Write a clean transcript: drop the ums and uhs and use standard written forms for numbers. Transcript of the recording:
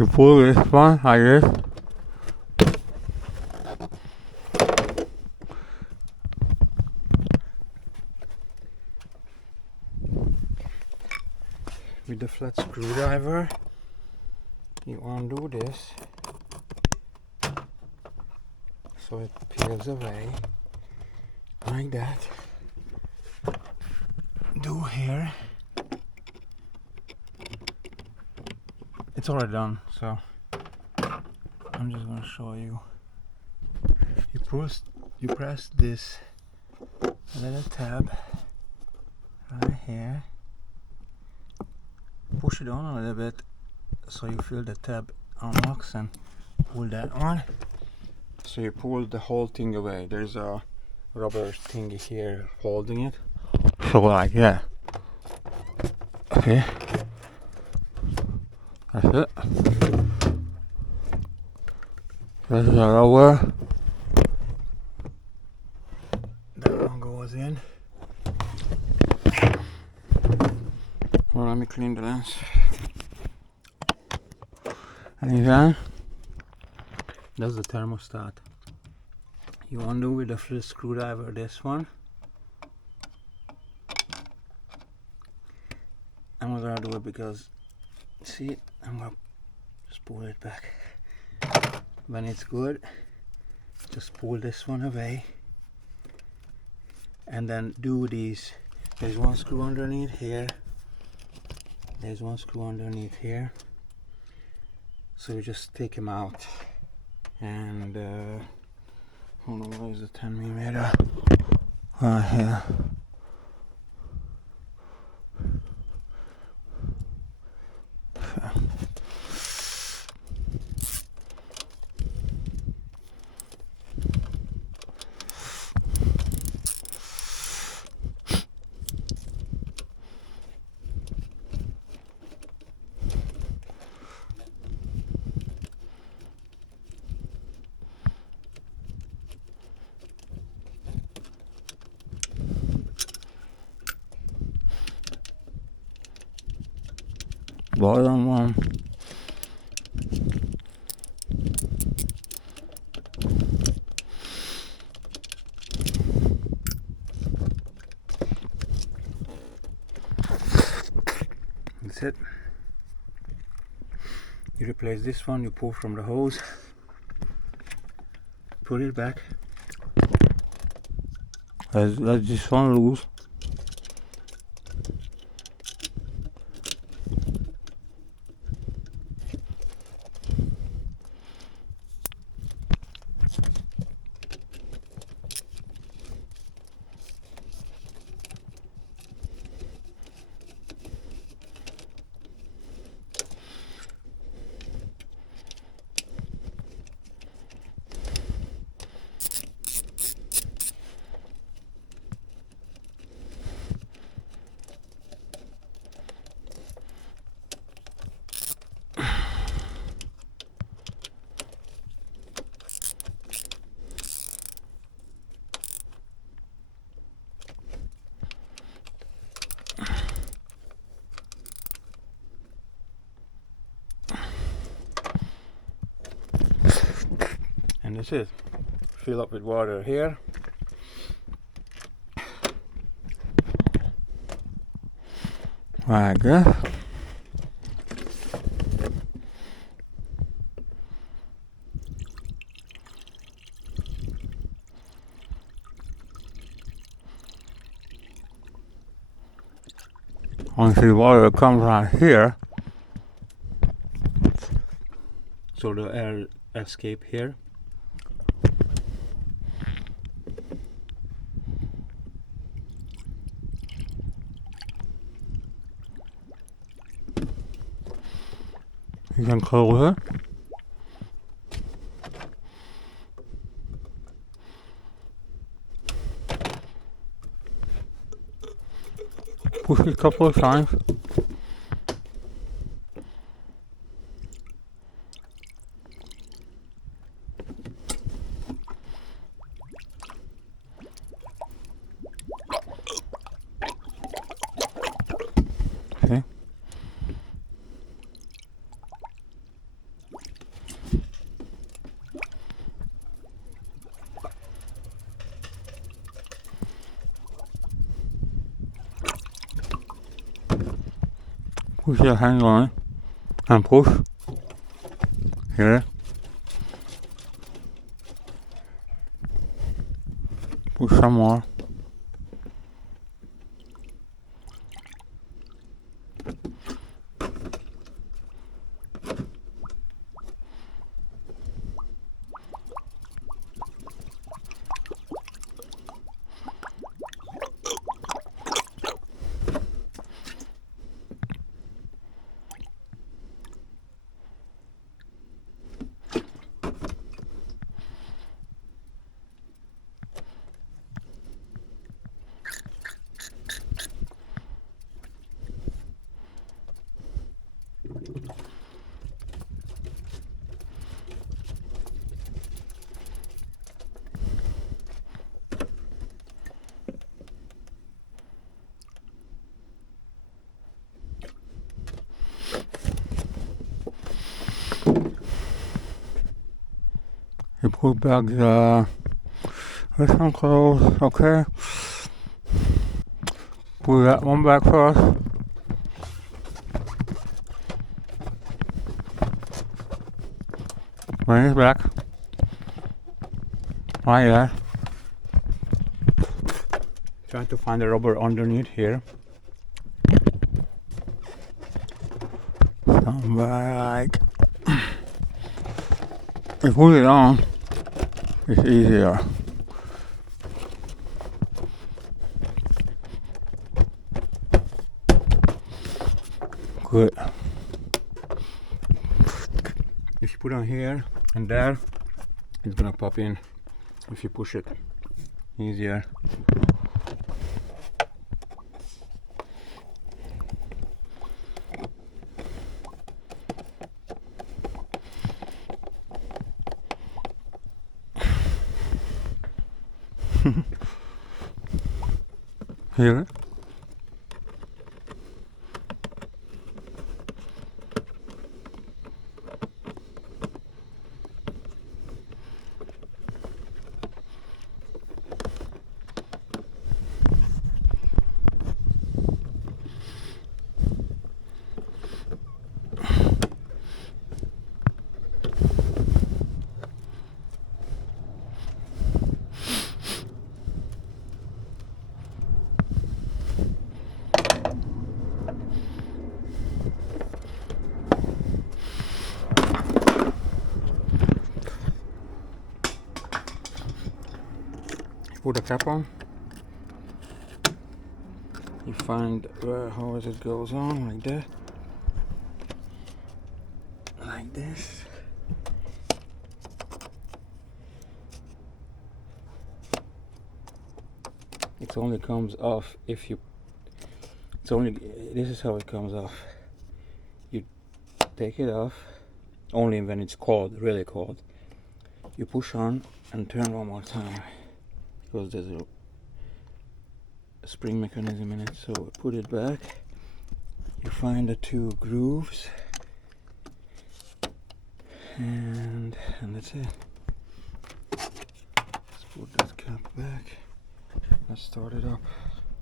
You pull this one like this. With the flat screwdriver, you undo this so it peels away like that. Do here. It's already done, so I'm just gonna show you. You press this little tab right here. Push it on a little bit so you feel the tab unlocks and pull that on. So you pull the whole thing away. There's a rubber thingy here holding it. So like that. Okay. That's it. There's the rubber. That one goes in. Well, let me clean the lens. And then that's the thermostat. You undo with the flip screwdriver this one. I'm not gonna do it because, see, I'm gonna just pull it back. When it's good, just pull this one away and then do these. There's one screw underneath here. There's one screw underneath here. So you just take them out and hold on, where is the 10mm? Right here. Bottom one. That's it. You replace this one, you pull from the hose, put it back. Let this one loose. And that's it. Fill up with water here. Like that. Once the water comes out here, so the air escape here. You can close it. Push it a couple of times. Okay. Push your hand on it and push here. Push some more. You put back the wristband close, okay? Put that one back first. Bring it back. Right there. Trying to find the rubber underneath here. Come back. You put it on, it's easier. Good. If you put on here and there, it's gonna pop in if you push it. Easier. Here. Put the cap on. You find how it goes on like that, like this. It only comes off if you. It's only. This is how it comes off. You take it off only when it's cold, really cold. You push on and turn one more time because there's a spring mechanism in it. So put it back. You find the two grooves, and that's it. Let's put that cap back. Let's start it up.